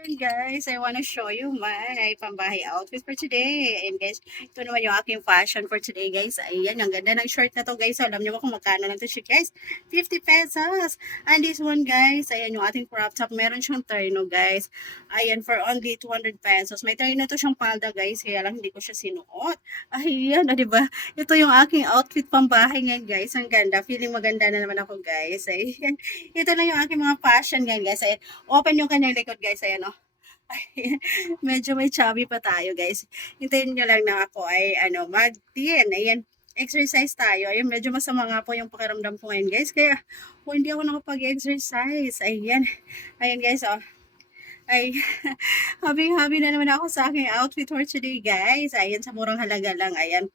Guys, I wanna show you my pambahay outfit for today. And guys, ito naman yung aking fashion for today, guys. Ayan, ang ganda ng short na to, guys. Alam niyo ba kung magkano lang to short, guys? 50 pesos. And this one, guys, ayan yung ating crop top. Meron siyang terno, guys. Ayan, for only 200 pesos. May terno to siyang palda, guys. Kaya lang hindi ko siya sinuot. Ayan, o, diba? Ito yung aking outfit pambahay ngayon, guys. Ang ganda. Feeling maganda na naman ako, guys. Ayan. Ito na yung aking mga fashion ngayon, guys. Ayan. Open yung kanyang likod, guys. Ayan, o. Medyo may chubby pa tayo, guys. Hintayin nyo lang na ako ay mag-TN. Ayan, exercise tayo. Ayun, medyo masama nga po yung pakiramdam ko ngayon, guys. Kaya, hindi ako nakapag-exercise. Ayan. Ayan, guys, oh. Ay, happy na naman ako sa aking outfit for today, guys. Ayan, sa murang halaga lang. Ayan,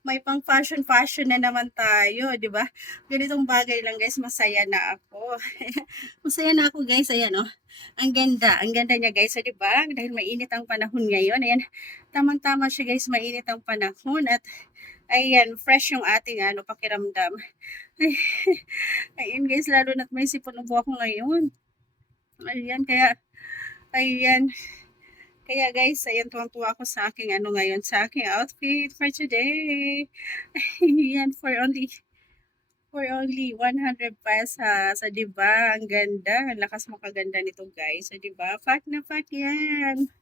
may pang fashion na naman tayo, 'di ba? Ganitong bagay lang, guys, masaya na ako. Masaya na ako, guys. Ayan, oh. Ang ganda niya, guys, oh, 'di ba? Dahil mainit ang panahon ngayon. Ayan, tamang-tama siya, guys, mainit ang panahon at ayan, fresh yung ating pakiramdam. Ay, ayan, guys, lalo na't may sipon ubo ako ngayon. Ayan, kaya ayan, kaya guys, ayan, tuwang-tuwa ako sa aking ngayon, sa aking outfit for today. Ayan, for only 100 pesos. So, 'di ba? Ang ganda, ang lakas makaganda nito, guys. So, 'di ba? Fact na fact 'yan.